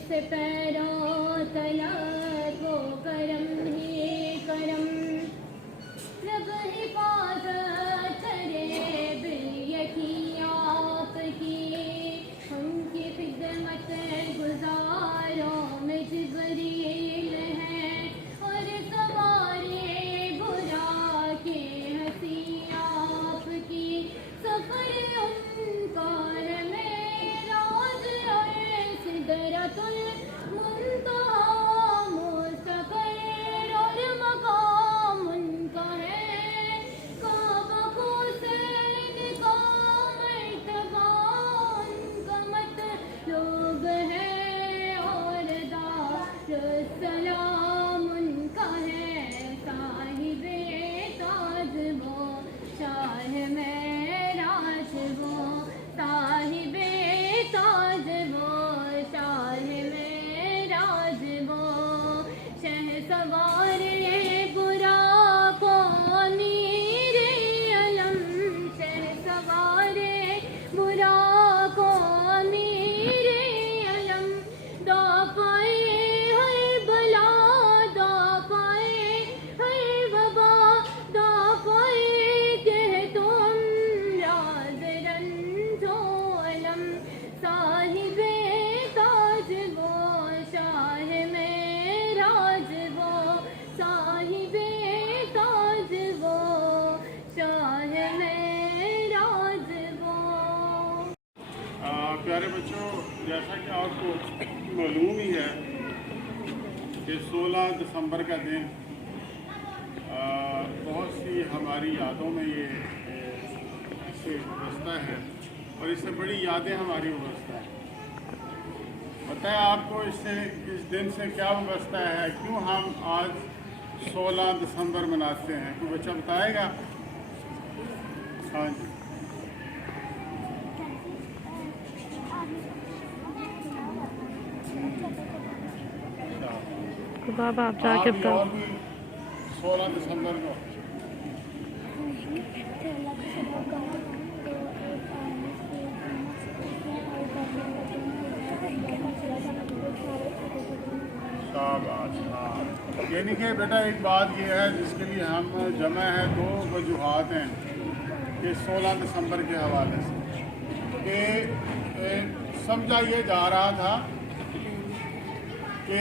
से पैरों तलक वो करम ही करम। रब हिफाजत करे बिल्यकी आपकी, उनकी खिदमत गुजारों में जिब्रील हैं, और सवारे बुरा के हंसी आपकी। सफर उनका है मेराज और सिदरतुल मुंतहा मुस्तक़र, और मकाम उनका है काबा हुसैन का मर्तबा उनका मतलूब है, और दारुस्सलाम उनका है साहिबे ताज वो शाह मेराज वो, साहिबे ताज वो शाह मेराज वो। शहसवार बुरा को मीर अलम, शहसवार बुरा को मीर अलम। दा पाए है बला, दा पाए है वबा, दा पाए के तुम राज रंजो अलम। साहिबे ताज वो शाह मेराज वो, साहिबे ताज वो शाह मेराज वो। प्यारे बच्चों, जैसा कि आपको मालूम ही है कि 16 दिसंबर का दिन बहुत सी हमारी यादों में ये इससे वाबस्ता है, और इससे बड़ी यादें हमारी वाबस्ता है। पता है आपको इससे, इस दिन से क्या वाबस्ता है, क्यों हम आज 16 दिसंबर मनाते हैं? कोई बच्चा बताएगा? हाँ जी। तो बाबा आप जाके बताओ। और भी 16 दिसंबर को शाबाश। हाँ, यानी कि बेटा एक बात ये है जिसके लिए हम जमा है, दो वजूहात हैं कि 16 दिसंबर के हवाले से कि समझा ये जा रहा था कि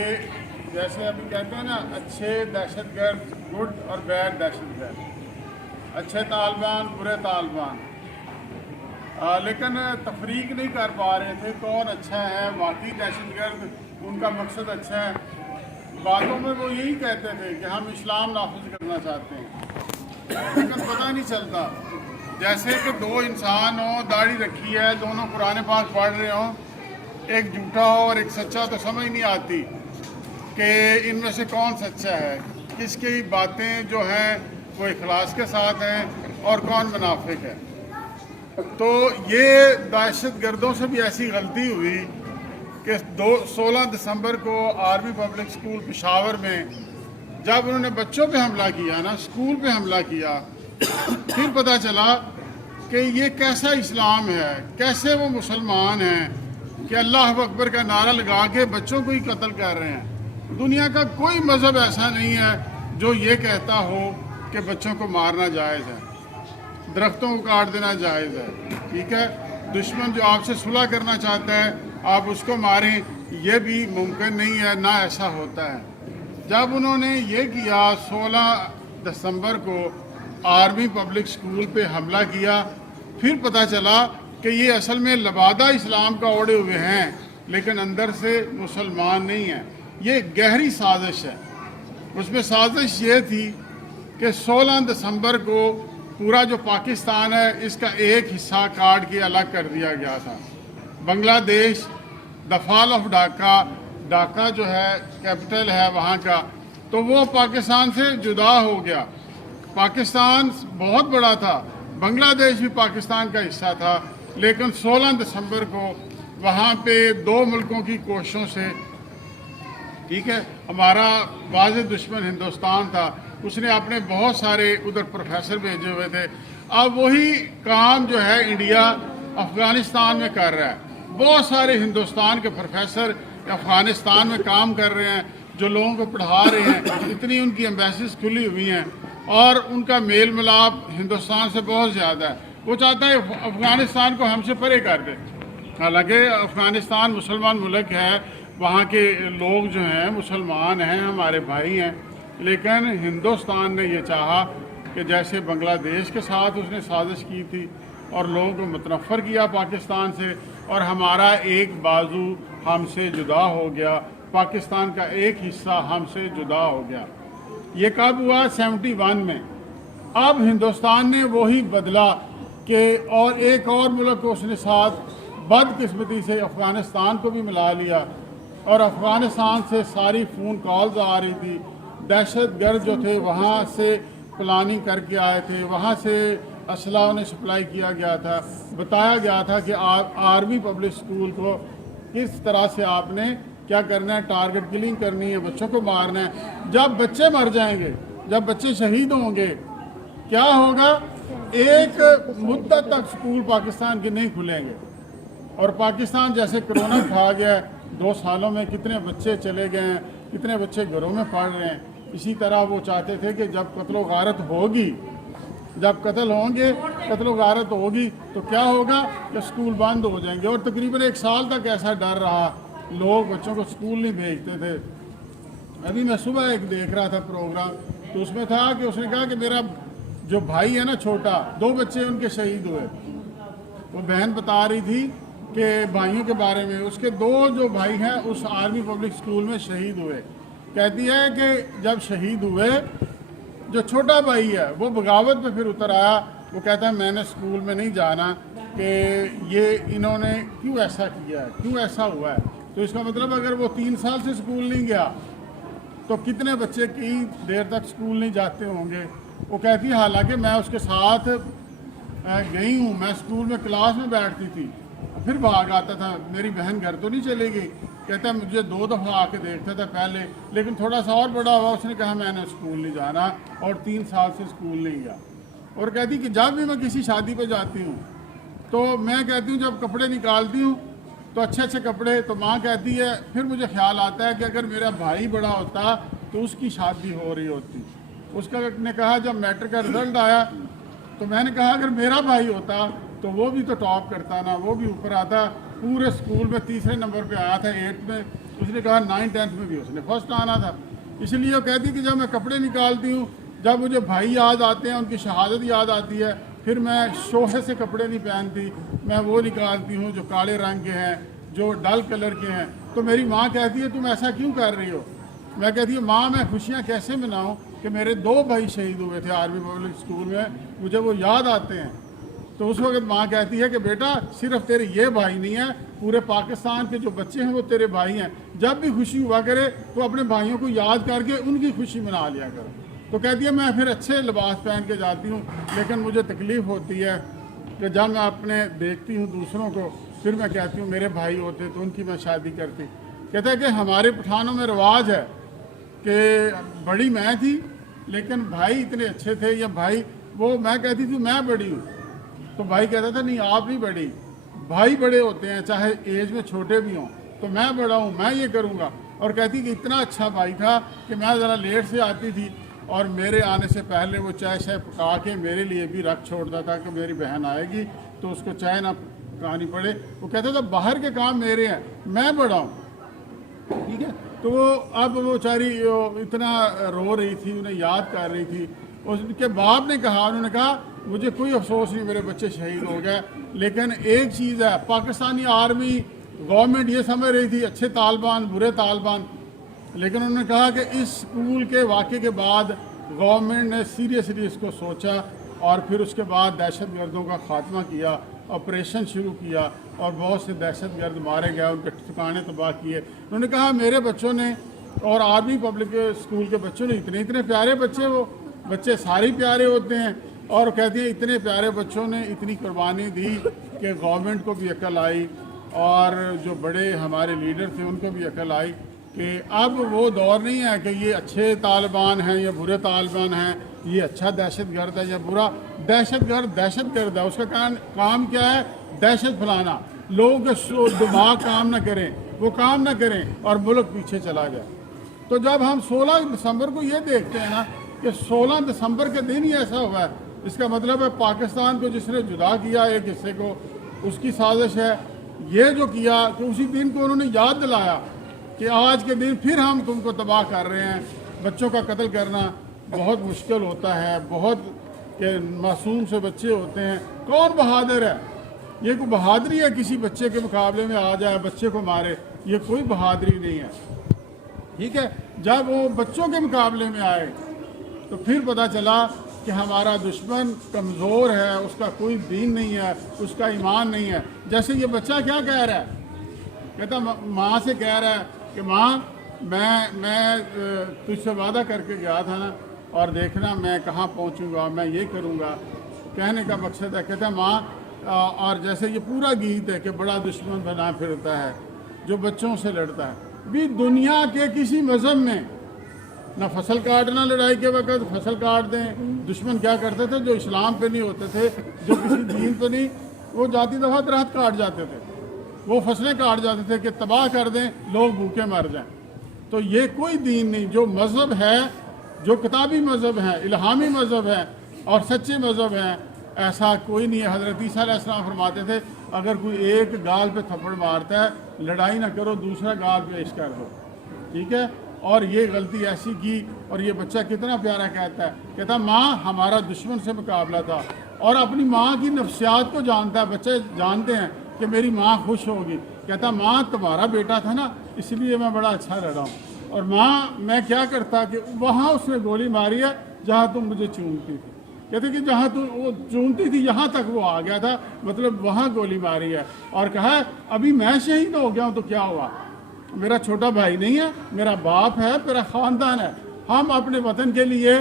जैसे अभी कहते हैं ना, अच्छे दहशतगर्द, गुड और बैड दहशतगर्द, अच्छे तालिबान बुरे तालिबान, लेकिन तफरीक नहीं कर पा रहे थे कौन अच्छा है। वाकई दहशतगर्द, उनका मकसद अच्छा है, बातों में वो यही कहते थे कि हम इस्लाम नाफिज करना चाहते हैं, लेकिन पता नहीं चलता। जैसे कि दो इंसान हो, दाढ़ी रखी है, दोनों कुरान पाक पढ़ रहे हों, एक झूठा हो और एक सच्चा, तो समझ नहीं आती कि इनमें से कौन सच्चा है, किसकी बातें जो हैं वो इखलास के साथ हैं और कौन मुनाफिक है। तो ये दहशत गर्दों से भी ऐसी गलती हुई कि 16 दिसंबर को आर्मी पब्लिक स्कूल पेशावर में जब उन्होंने बच्चों पे हमला किया ना, स्कूल पे हमला किया, फिर पता चला कि ये कैसा इस्लाम है, कैसे वो मुसलमान हैं कि अल्लाह अकबर का नारा लगा के बच्चों को ही कत्ल कर रहे हैं। दुनिया का कोई मज़हब ऐसा नहीं है जो ये कहता हो कि बच्चों को मारना जायज़ है, दरख्तों को काट देना जायज़ है। ठीक है, दुश्मन जो आपसे सुलह करना चाहता है आप उसको मारें, ये भी मुमकिन नहीं है, ना ऐसा होता है। जब उन्होंने ये किया 16 दिसंबर को आर्मी पब्लिक स्कूल पे हमला किया, फिर पता चला कि ये असल में लबादा इस्लाम का ओढ़े हुए हैं, लेकिन अंदर से मुसलमान नहीं है। ये गहरी साजिश है। उसमें साजिश ये थी कि 16 दिसंबर को पूरा जो पाकिस्तान है इसका एक हिस्सा काट के अलग कर दिया गया था। Bangladesh, the fall of Dhaka, Dhaka जो है कैपिटल है वहाँ का, तो वो पाकिस्तान से जुदा हो गया। पाकिस्तान बहुत बड़ा था, बांग्लादेश भी पाकिस्तान का हिस्सा था, लेकिन 16 दिसंबर को वहाँ पे दो मुल्कों की कोशिशों से, ठीक है, हमारा वाज़ेह दुश्मन हिंदुस्तान था, उसने अपने बहुत सारे उधर प्रोफेसर भेजे हुए थे। अब वही काम जो है इंडिया अफ़गानिस्तान में कर रहा है। बहुत सारे हिंदुस्तान के प्रोफेसर अफ़गानिस्तान में काम कर रहे हैं, जो लोगों को पढ़ा रहे हैं, इतनी उनकी एम्बेसीज खुली हुई हैं और उनका मेल मिलाप हिंदुस्तान से बहुत ज़्यादा है। वो चाहता है अफ़गानिस्तान को हमसे परे कर दे। हालांकि अफ़गानिस्तान मुसलमान मुल्क है, वहाँ के लोग जो हैं मुसलमान हैं, हमारे भाई हैं, लेकिन हिंदुस्तान ने ये चाहा कि जैसे बांग्लादेश के साथ उसने साजिश की थी और लोगों को मुतनफ़र किया पाकिस्तान से, और हमारा एक बाजू हमसे जुदा हो गया, पाकिस्तान का एक हिस्सा हमसे जुदा हो गया। ये कब हुआ? 71 में। अब हिंदुस्तान ने वही बदला कि और एक और मुल्क को उसने साथ बदकिस्मती से अफ़गानिस्तान को भी मिला लिया, और अफ़गानिस्तान से सारी फ़ोन कॉल्स आ रही थी। दहशतगर्द जो थे वहाँ से प्लानिंग करके आए थे, वहाँ से असला उन्हें सप्लाई किया गया था। बताया गया था कि आर्मी पब्लिक स्कूल को किस तरह से आपने क्या करना है, टारगेट किलिंग करनी है, बच्चों को मारना है। जब बच्चे मर जाएंगे, जब बच्चे शहीद होंगे, क्या होगा? एक मुद्दत तक स्कूल पाकिस्तान के नहीं खुलेंगे। और पाकिस्तान जैसे कोरोना खा गया, 2 सालों में कितने बच्चे चले गए हैं, कितने बच्चे घरों में पढ़ रहे हैं। इसी तरह वो चाहते थे कि जब कत्ल व गारत होगी, जब कत्ल होंगे, कत्ल व गारत होगी, तो क्या होगा कि स्कूल बंद हो जाएंगे। और तकरीबन 1 साल तक ऐसा डर रहा, लोग बच्चों को स्कूल नहीं भेजते थे। अभी मैं सुबह एक देख रहा था प्रोग्राम, तो उसमें था कि उसने कहा कि मेरा जो भाई है ना छोटा, 2 बच्चे उनके शहीद हुए। वो बहन बता रही थी कि भाइयों के बारे में, उसके 2 जो भाई हैं उस आर्मी पब्लिक स्कूल में शहीद हुए। कहती है कि जब शहीद हुए, जो छोटा भाई है वो बगावत पे फिर उतर आया। वो कहता है मैंने स्कूल में नहीं जाना, कि ये इन्होंने क्यों ऐसा किया है, क्यों ऐसा हुआ है। तो इसका मतलब अगर वो 3 साल से स्कूल नहीं गया तो कितने बच्चे कई देर तक स्कूल नहीं जाते होंगे। वो कहती है हालांकि मैं उसके साथ गई हूँ, मैं स्कूल में क्लास में बैठती थी, फिर भाग आता था, मेरी बहन घर तो नहीं चली गई। कहता है मुझे 2 दफ़ा आके देखता था पहले, लेकिन थोड़ा सा और बड़ा हुआ, उसने कहा मैंने स्कूल नहीं जाना, और 3 साल से स्कूल नहीं गया। और कहती कि जब भी मैं किसी शादी पे जाती हूँ तो मैं कहती हूँ जब कपड़े निकालती हूँ तो अच्छे अच्छे कपड़े, तो माँ कहती है फिर मुझे ख्याल आता है कि अगर मेरा भाई बड़ा होता तो उसकी शादी हो रही होती। उसका ने कहा जब मैट्रिक का रिज़ल्ट आया तो मैंने कहा अगर मेरा भाई होता तो वो भी तो टॉप करता ना, वो भी ऊपर आता, पूरे स्कूल में 3रे नंबर पे आया था 8th में। उसने कहा 9th 10th में भी उसने फर्स्ट आना था। इसलिए वो कहती कि जब मैं कपड़े निकालती हूँ, जब मुझे भाई याद आते हैं, उनकी शहादत याद आती है, फिर मैं शोहे से कपड़े नहीं पहनती, मैं वो निकालती हूँ जो काले रंग के हैं, जो डल कलर के हैं। तो मेरी माँ कहती है तुम ऐसा क्यों कर रही हो? मैं कहती हूँ माँ मैं खुशियाँ कैसे मनाऊँ कि मेरे 2 भाई शहीद हुए थे आर्मी पब्लिक स्कूल में, मुझे वो याद आते हैं। तो उस वक्त माँ कहती है कि बेटा सिर्फ तेरे ये भाई नहीं है, पूरे पाकिस्तान के जो बच्चे हैं वो तेरे भाई हैं। जब भी खुशी हुआ करे तो अपने भाइयों को याद करके उनकी खुशी मना लिया करो। तो कहती है मैं फिर अच्छे लिबास पहन के जाती हूँ, लेकिन मुझे तकलीफ़ होती है कि जब मैं अपने देखती हूँ दूसरों को, फिर मैं कहती हूँ मेरे भाई होते तो उनकी मैं शादी करती। कहता है कि हमारे पठानों में रिवाज है कि बड़ी मैं थी लेकिन भाई इतने अच्छे थे, या भाई वो, मैं कहती थी मैं बड़ी हूँ तो भाई कहता था नहीं आप नहीं बड़ी, भाई बड़े होते हैं चाहे एज में छोटे भी हों, तो मैं बड़ा हूँ मैं ये करूँगा। और कहती कि इतना अच्छा भाई था कि मैं ज़रा लेट से आती थी और मेरे आने से पहले वो चाय शाय पका के मेरे लिए भी रख छोड़ता था कि मेरी बहन आएगी तो उसको चाय ना पकानी पड़े। वो कहता था बाहर के काम मेरे हैं, मैं बड़ा हूँ, ठीक है। तो अब वो बेचारी इतना रो रही थी, उन्हें याद कर रही थी। उसके बाप ने कहा, उन्होंने कहा मुझे कोई अफसोस नहीं मेरे बच्चे शहीद हो गए, लेकिन एक चीज़ है, पाकिस्तानी आर्मी गवर्नमेंट ये समझ रही थी अच्छे तालिबान बुरे तालिबान, लेकिन उन्होंने कहा कि इस स्कूल के वाक़े के बाद गवर्नमेंट ने सीरियसली इसको सोचा और फिर उसके बाद दहशत गर्दों का खात्मा किया, ऑपरेशन शुरू किया और बहुत से दहशत गर्द मारे गए, उनके ठिकाने तबाह किए। उन्होंने कहा मेरे बच्चों ने और आर्मी पब्लिक स्कूल के बच्चों ने, इतने इतने प्यारे बच्चे, वो बच्चे सारे प्यारे होते हैं, और कहती है इतने प्यारे बच्चों ने इतनी कुर्बानी दी कि गवर्नमेंट को भी अकल आई और जो बड़े हमारे लीडर थे उनको भी अकल आई कि अब वो दौर नहीं है कि ये अच्छे तालिबान हैं या बुरे तालिबान हैं, ये अच्छा दहशत गर्द है या बुरा। दहशत गर्द है, उसका काम क्या है? दहशत फैलाना, लोगों के दिमाग काम ना करें, वो काम ना करें और मुल्क पीछे चला जाए। तो जब हम 16 दिसंबर को ये देखते हैं ना कि 16 दिसंबर के दिन ही ऐसा हुआ है, इसका मतलब है पाकिस्तान को जिसने जुदा किया एक हिस्से को, उसकी साजिश है। ये जो किया कि उसी दिन को उन्होंने याद दिलाया कि आज के दिन फिर हम तुमको तबाह कर रहे हैं। बच्चों का कत्ल करना बहुत मुश्किल होता है, बहुत के मासूम से बच्चे होते हैं। कौन बहादुर है? ये कोई बहादुरी है किसी बच्चे के मुकाबले में आ जाए, बच्चे को मारे? ये कोई बहादुरी नहीं है। ठीक है, जब वो बच्चों के मुकाबले में आए तो फिर पता चला कि हमारा दुश्मन कमज़ोर है, उसका कोई दीन नहीं है, उसका ईमान नहीं है। जैसे ये बच्चा क्या कह रहा है, कहता माँ से कह रहा है कि माँ मैं तुझसे वादा करके गया था ना, और देखना मैं कहाँ पहुँचूँगा, मैं ये करूँगा। कहने का मकसद है, कहता माँ, और जैसे ये पूरा गीत है कि बड़ा दुश्मन बना फिरता है जो बच्चों से लड़ता है। भी दुनिया के किसी मज़हब में ना फसल काटना, लड़ाई के वक्त फसल काट दें। दुश्मन क्या करते थे? जो इस्लाम पे नहीं होते थे, जो किसी दीन पे नहीं, वो जाती दफ़ा दरख्त काट जाते थे, वो फसलें काट जाते थे कि तबाह कर दें, लोग भूखे मर जाएं। तो ये कोई दीन नहीं। जो मज़हब है, जो किताबी मज़हब है, इल्हामी मज़हब है और सच्चे मज़हब हैं, ऐसा कोई नहीं है। हज़रत ईसा अलैहिस्सलाम फरमाते थे, अगर कोई एक गाल पे थप्पड़ मारता है, लड़ाई ना करो, दूसरा गाल पेश कर दो। ठीक है, और ये गलती ऐसी की। और ये बच्चा कितना प्यारा कहता है, कहता माँ हमारा दुश्मन से मुकाबला था, और अपनी माँ की नफ्सियात को जानता है। बच्चे जानते हैं कि मेरी माँ खुश होगी। कहता माँ तुम्हारा बेटा था ना, इसलिए मैं बड़ा अच्छा लड़ा हूँ। और माँ मैं क्या करता कि वहाँ उसने गोली मारी है जहाँ तुम मुझे चूमती थी। कहते कि जहाँ तुम वो चूमती थी यहाँ तक वो आ गया था, मतलब वहाँ गोली मारी है। और कहा अभी मैं शहीद हो गया हूँ तो क्या हुआ, मेरा छोटा भाई नहीं है, मेरा बाप है, मेरा ख़ानदान है। हम अपने वतन के लिए,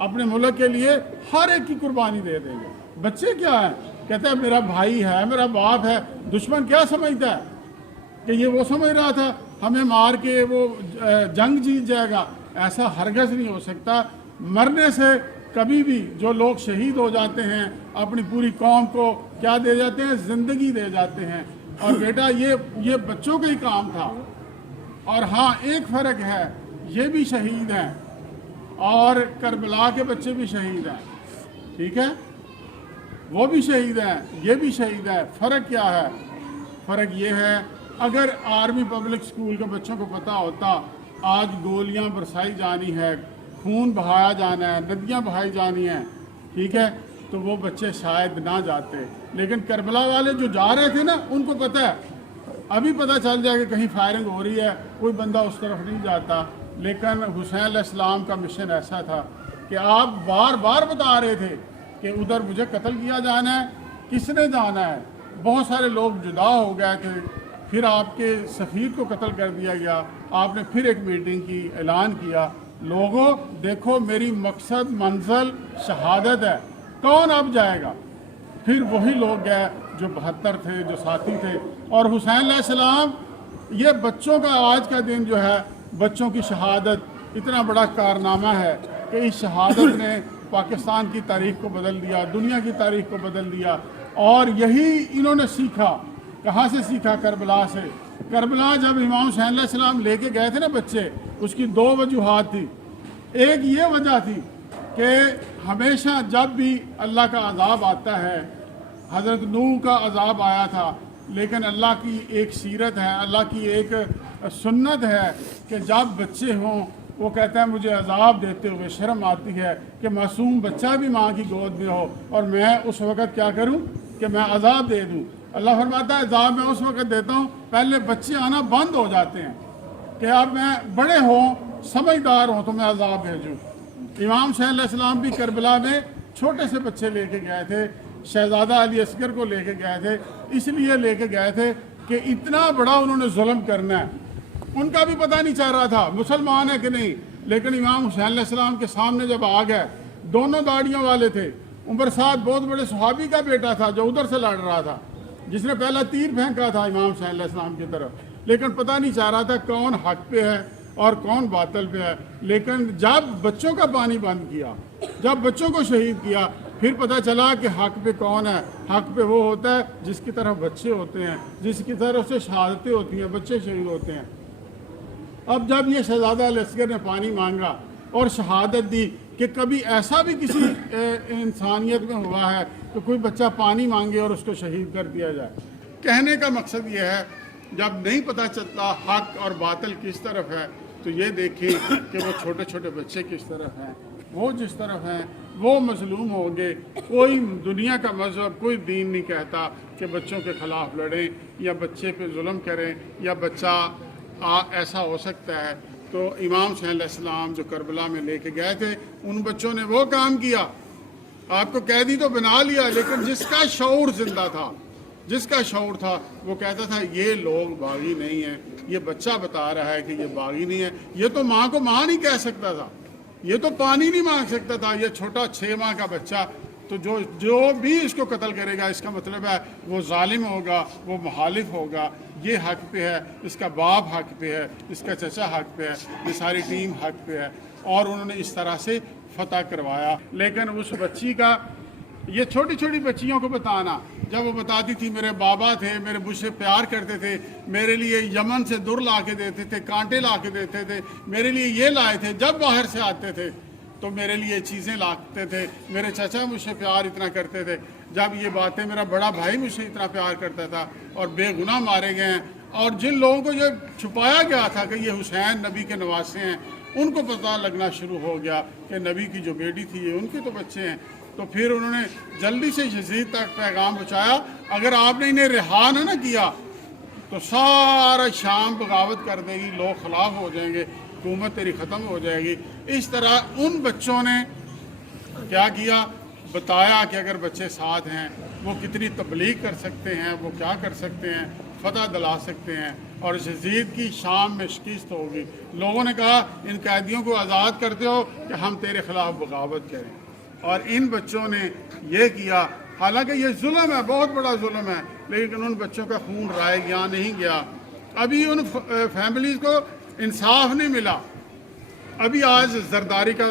अपने मुल्क के लिए हर एक की कुर्बानी दे देंगे। बच्चे क्या हैं? कहते हैं मेरा भाई है, मेरा बाप है। दुश्मन क्या समझता है कि ये वो समझ रहा था हमें मार के वो जंग जीत जाएगा? ऐसा हरगिज़ नहीं हो सकता। मरने से कभी भी जो लोग शहीद हो जाते हैं, अपनी पूरी कौम को क्या दे जाते हैं? ज़िंदगी दे जाते हैं। और बेटा ये बच्चों का ही काम था। और हाँ, एक फ़र्क है, ये भी शहीद हैं और करबला के बच्चे भी शहीद हैं। ठीक है, वो भी शहीद हैं, ये भी शहीद है। फ़र्क क्या है? फ़र्क ये है, अगर आर्मी पब्लिक स्कूल के बच्चों को पता होता आज गोलियां बरसाई जानी है, खून बहाया जाना है, नदियां बहाई जानी हैं, ठीक है, तो वो बच्चे शायद ना जाते। लेकिन करबला वाले जो जा रहे थे ना, उनको पता है अभी पता चल जाए कि कहीं फायरिंग हो रही है, कोई बंदा उस तरफ नहीं जाता। लेकिन हुसैन अलैहिस्सलाम का मिशन ऐसा था कि आप बार बार बता रहे थे कि उधर मुझे कत्ल किया जाना है। किसने जाना है? बहुत सारे लोग जुदा हो गए थे, फिर आपके सफ़ीर को कत्ल कर दिया गया। आपने फिर एक मीटिंग की, ऐलान किया, लोगों देखो मेरी मकसद मंजिल शहादत है, कौन अब जाएगा? फिर वही लोग गए जो 72 थे, जो साथी थे। और हुसैन अलैहिस्सलाम, ये बच्चों का आज का दिन जो है, बच्चों की शहादत इतना बड़ा कारनामा है कि इस शहादत ने पाकिस्तान की तारीख़ को बदल दिया, दुनिया की तारीख़ को बदल दिया। और यही इन्होंने सीखा। कहाँ से सीखा? करबला से। करबला जब इमाम हुसैन अलैहिस्सलाम लेके गए थे ना बच्चे, उसकी 2 वजूहात थी। एक ये वजह थी कि हमेशा जब भी अल्लाह का अज़ाब आता है, हज़रत नूह का अज़ाब आया था, लेकिन अल्लाह की एक सीरत है, अल्लाह की एक सुन्नत है कि जब बच्चे हों, वो कहता है मुझे अज़ाब देते हुए शर्म आती है कि मासूम बच्चा भी माँ की गोद में हो और मैं उस वक़्त क्या करूँ कि मैं अज़ाब दे दूँ। अल्लाह फरमाता है अज़ाब मैं उस वक़्त देता हूँ पहले बच्चे आना बंद हो जाते हैं कि अब मैं बड़े हों, समझदार हों तो मैं अज़ाब भेजूँ। इमाम हुसैन अलैहिस्सलाम भी करबला में छोटे से बच्चे लेके गए थे, शहज़ादा अली असगर को लेके गए थे। इसलिए लेके गए थे कि इतना बड़ा उन्होंने जुल्म करना है। उनका भी पता नहीं चल रहा था मुसलमान है कि नहीं, लेकिन इमाम हुसैन अलैहिस्सलाम के सामने जब आ गए, दोनों दाढ़ियों वाले थे। उमर साद बहुत बड़े सहाबी का बेटा था जो उधर से लड़ रहा था, जिसने पहला तीर फेंका था इमाम हुसैन अलैहिस्सलाम की तरफ, लेकिन पता नहीं चल रहा था कौन हक पे है और कौन बातिल पे है। लेकिन जब बच्चों का पानी बंद किया, जब बच्चों को शहीद किया, फिर पता चला कि हक पे कौन है। हक पे वो होता है जिसकी तरफ बच्चे होते हैं, जिसकी तरफ से शहादतें होती हैं, बच्चे शहीद होते हैं। अब जब ये शहजादा अलअसगर ने पानी मांगा और शहादत दी कि कभी ऐसा भी किसी इंसानियत में हुआ है कि कोई बच्चा पानी मांगे और उसको शहीद कर दिया जाए। कहने का मकसद ये है, जब नहीं पता चलता हक और बातिल किस तरफ है, तो ये देखें कि वो छोटे छोटे बच्चे किस तरफ हैं, वो जिस तरफ हैं वो मजलूम होंगे। कोई दुनिया का मज़हब, कोई दीन नहीं कहता कि बच्चों के ख़िलाफ़ लड़ें या बच्चे पे जुल्म करें या बच्चा ऐसा हो सकता है। तो इमाम हुसैन अलैहिस्सलाम जो करबला में लेके गए थे, उन बच्चों ने वो काम किया। आपको कैदी तो बना लिया, लेकिन जिसका शऊर जिंदा था, जिसका शऊर था, वो कहता था ये लोग बागी नहीं हैं, ये बच्चा बता रहा है कि ये बागी नहीं है, ये तो माँ को माँ नहीं कह सकता था, ये तो पानी नहीं मांग सकता था, ये छोटा 6 माह का बच्चा। तो जो भी इसको कत्ल करेगा, इसका मतलब है वो जालिम होगा, वो मुखालिफ होगा। ये हक पे है, इसका बाप हक पे है, इसका चचा हक पे है, ये सारी टीम हक पे है। और उन्होंने इस तरह से फतह करवाया। लेकिन उस बच्ची का, ये छोटी छोटी बच्चियों को बताना, जब वो बताती थी मेरे बाबा थे, मेरे मुझसे प्यार करते थे, मेरे लिए यमन से दुर ला के देते थे, कांटे ला के देते थे, मेरे लिए ये लाए थे, जब बाहर से आते थे तो मेरे लिए चीज़ें लाते थे, मेरे चाचा मुझसे प्यार इतना करते थे, जब ये बातें, मेरा बड़ा भाई मुझसे इतना प्यार करता था, और बेगुनाह मारे गए हैं। और जिन लोगों को ये छुपाया गया था कि ये हुसैन नबी के नवासे हैं, उनको पता लगना शुरू हो गया कि नबी की जो बेटी थी ये उनके तो बच्चे हैं। तो फिर उन्होंने जल्दी से यजीद तक पैगाम पहुँचाया, अगर आपने इन्हें रिहा ना किया तो सारा शाम बगावत कर देगी, लोग खिलाफ हो जाएंगे, हुकूमत तेरी ख़त्म हो जाएगी। इस तरह उन बच्चों ने क्या किया, बताया कि अगर बच्चे साथ हैं वो कितनी तबलीग कर सकते हैं, वो क्या कर सकते हैं, फतह दिला सकते हैं, और यजीद की शाम में शिकस्त होगी। लोगों ने कहा इन कैदियों को आज़ाद करते हो कि हम तेरे ख़िलाफ़ बगावत करें, और इन बच्चों ने ये किया। हालांकि ये जुल्म है, बहुत बड़ा जुल्म है, लेकिन उन बच्चों का खून राय यहाँ नहीं गया। अभी उन फैमिलीज़ को इंसाफ नहीं मिला। अभी आज जरदारी का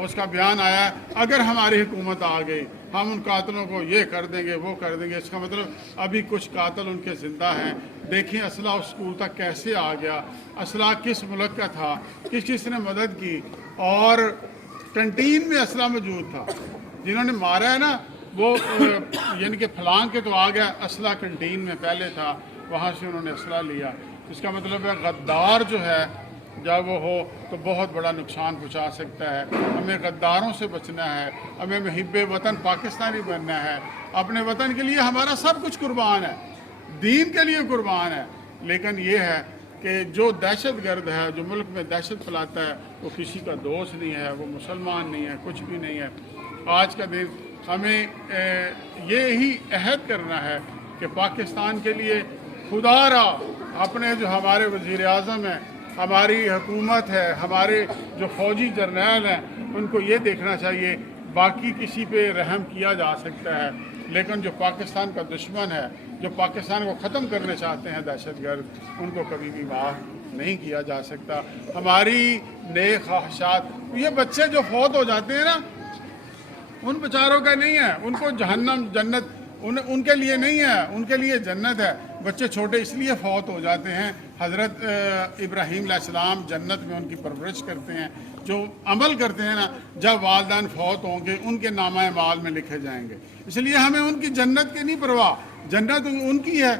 उसका बयान आया, अगर हमारी हुकूमत आ गई हम उन कातलों को ये कर देंगे, वो कर देंगे। इसका मतलब अभी कुछ कातल उनके ज़िंदा हैं। देखिए असला उस स्कूल तक कैसे आ गया, असला किस मुल्क का था, किस ने मदद की, और कैंटीन में असला मौजूद था। जिन्होंने मारा है ना, वो यानी कि फलां के तो आ गया, असला कैंटीन में पहले था, वहाँ से उन्होंने असला लिया। इसका मतलब है गद्दार जो है जब वो हो तो बहुत बड़ा नुकसान पहुंचा सकता है। हमें गद्दारों से बचना है, हमें मुहिब्बे वतन पाकिस्तानी बनना है। अपने वतन के लिए हमारा सब कुछ कुर्बान है, दीन के लिए कुर्बान है। लेकिन ये है कि जो दहशत गर्द है, जो मुल्क में दहशत फैलाता है, वो किसी का दोस्त नहीं है, वो मुसलमान नहीं है, कुछ भी नहीं है। आज का दिन हमें ये ही अहद करना है कि पाकिस्तान के लिए खुदारा अपने जो हमारे वज़ीर आज़म हैं, हमारी हुकूमत है, हमारे जो फ़ौजी जर्नैल हैं, उनको ये देखना चाहिए। बाकी किसी पे रहम किया जा सकता है, लेकिन जो पाकिस्तान का दुश्मन है, जो पाकिस्तान को ख़त्म करने चाहते हैं दहशतगर्द, उनको कभी भी माफ़ नहीं किया जा सकता। हमारी नेक ख्वाहिशात, ये बच्चे जो फौत हो जाते हैं ना, उन बेचारों का नहीं है, उनको जहन्नम जन्नत उनके लिए नहीं है, उनके लिए जन्नत है। बच्चे छोटे इसलिए फौत हो जाते हैं, हज़रत इब्राहीम अलैहिस्सलाम जन्नत में उनकी परवरिश करते हैं। जो अमल करते हैं ना, जब वालिदैन फौत होंगे उनके नामा माल में लिखे जाएंगे। इसलिए हमें उनकी जन्नत की नहीं परवाह, जन्नत उनकी है,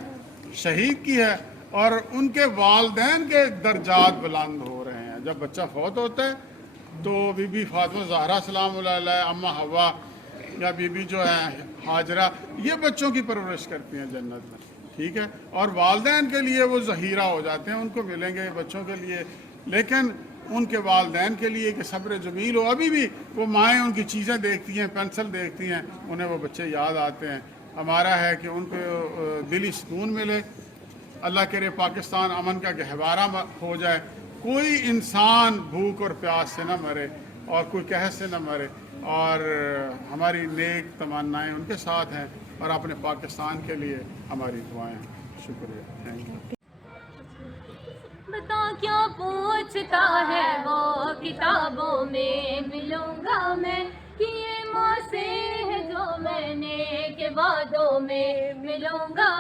शहीद की है, और उनके वालिदैन के दर्जात बुलंद हो रहे हैं। जब बच्चा फौत होता है तो बीबी फातिमा ज़हरा सलाम अलैहा, अम्मा हवा या बीबी जो है हाजरा, ये बच्चों की परवरिश करती हैं जन्नत में, ठीक है। और वालिदैन के लिए वो ज़हीरा हो जाते हैं, उनको मिलेंगे बच्चों के लिए। लेकिन उनके वालिदैन के लिए कि सब्र जमील हो, अभी भी वो माएँ उनकी चीज़ें देखती हैं, पेंसिल देखती हैं, उन्हें वो बच्चे याद आते हैं। हमारा है कि उनको दिली सुकून मिले। अल्लाह करे पाकिस्तान अमन का गहवारा हो जाए, कोई इंसान भूख और प्यास से न मरे और कोई कहत से न मरे। और हमारी नेक तमन्नाएं उनके साथ हैं, और अपने पाकिस्तान के लिए हमारी दुआएं। शुक्रिया, थैंक यू। बता क्या पूछता है वो, किताबों में मिलूंगा मैं कि ये وعدوں میں ملوں گا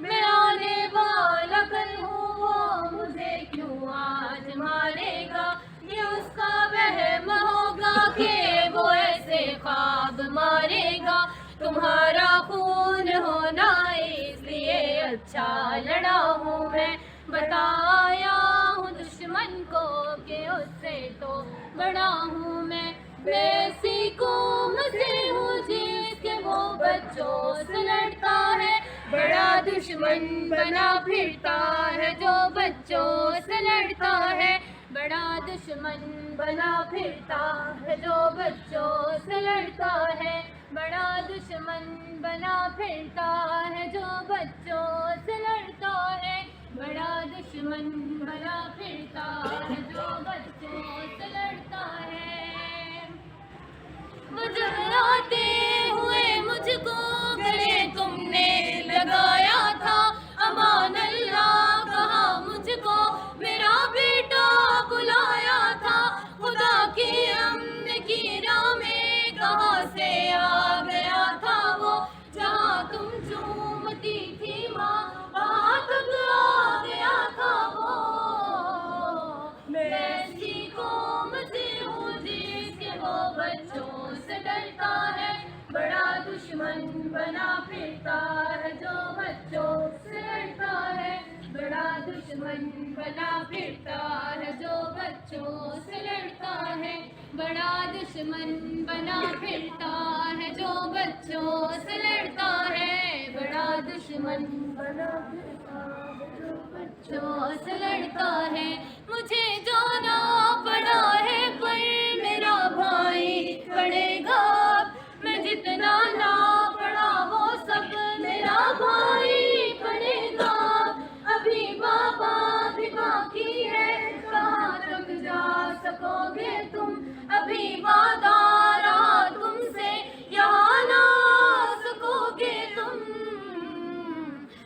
میں آنے والا کل ہوں وہ مجھے کیوں آج مارے گا یہ اس کا وہم ہوگا کہ وہ ایسے خواب مارے گا تمہارا خون ہونا اس لیے اچھا لڑا ہوں میں بتایا ہوں دشمن کو کہ اس سے تو بڑا ہوں میں ایسی قوم سے ہوں جس کے وہ بچوں سے لڑتا ہے بڑا دشمن بنا پھرتا ہے جو بچوں سے لڑتا ہے بڑا دشمن بنا پھرتا ہے جو بچوں سے لڑتا ہے بڑا دشمن بنا پھرتا ہے جو بچوں سے لڑتا ہے بڑا دشمن بنا پھرتا ہے جو بچوں سے لڑتا ہے وہ جب آتے ہوئے مجھ کو گلے تم نے لگایا تھا امان اللہ کہا مجھ کو میرا بیٹا بلایا تھا خدا کے امن کی راہ میں کہاں سے آ گیا تھا وہ جہاں تم چومتی تھی ماں وہاں تک آ گیا تھا وہ میں ایسی قوم سے ہوں جس کے وہ بچوں سے ڈرتا ہے بڑا دشمن بنا پھرتا ہے جو بچوں سے لڑتا ہے بڑا دشمن بنا پھرتا ہے جو بچوں سے لڑتا ہے بڑا دشمن بنا پھرتا ہے جو بچوں سے لڑتا ہے بڑا دشمن بنا پھرتا ہے جو بچوں سے لڑتا ہے مجھے جانا پڑا ہے پر میرا بھائی پڑے گا میں جتنا نہ پڑا وہ سب میرا بھائی پڑے گا ابھی بابا بھی باقی ہے کہاں تک جا سکو گے تم ابھی وعدہ رہا تم سے یہاں نہ سکو گے تم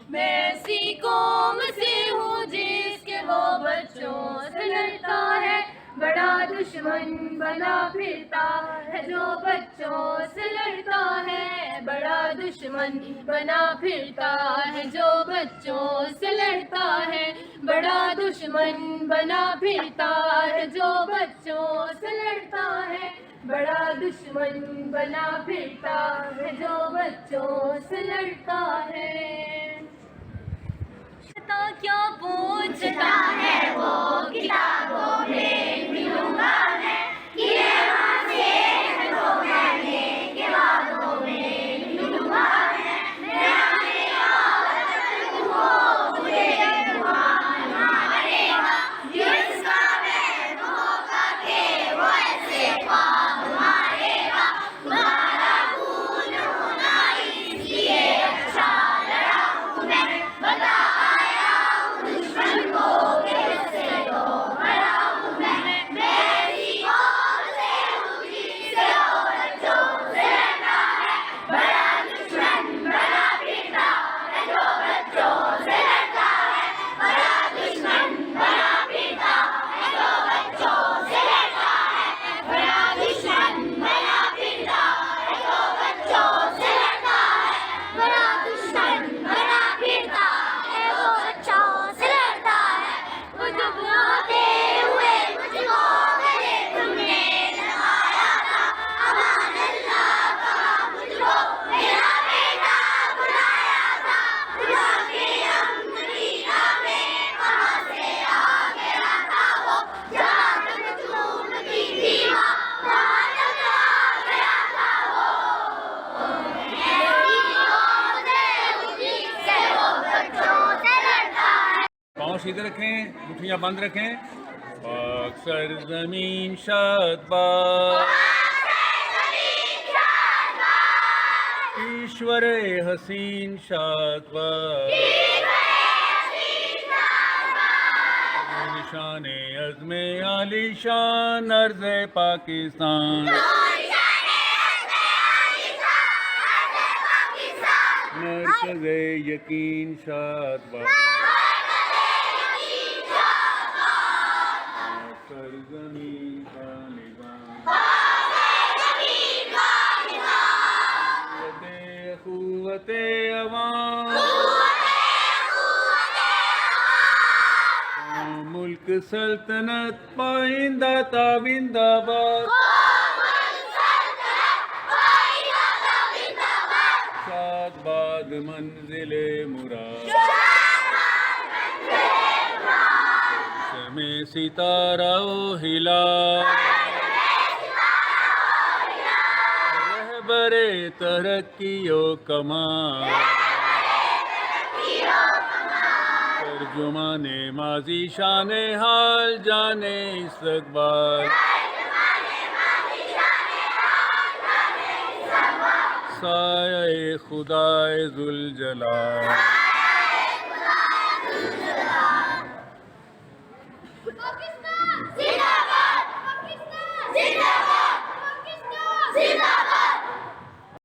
میں ایسی قوم سے ہوں جس کے وہ بچوں سے لڑتا ہے بڑا دشمن بنا پھرتا ہے جو بچوں سے لڑتا ہے بڑا دشمن بنا پھرتا ہے جو بچوں سے لڑتا ہے بڑا دشمن بنا پھرتا ہے جو بچوں سے لڑتا ہے بڑا دشمن بنا پھرتا ہے جو بچوں سے لڑتا ہے کیا پوچھتا ہے وہ کتابوں میں ملوں گا میں یہ وعدے ہیں تو کہنے کے وعدوں میں ملوں گا میں آنے والا کل ہو مجھے وہاں مارے گا جس کا میں ہوگا کہ وہ ایسے خواب مارے گا تمہارا خون ہونا اس لیے اچھا لڑا ہوں میں بتا سیدھے رکھیں مٹھیاں بند رکھیں پاک سرزمین شاد باد ایشور حسین شاد باد نشان عزم عالی شان ارض پاکستان مرکز یقین شاد باد سرزمین کا نظام سلطنت پائندہ تابندہ باد شاد باد منزل مراد میں ستارہ و ہلال رہبر ترقی و کمال ترجمان ماضی شان حال جانے استقبال سایہ خدائے ذوالجلال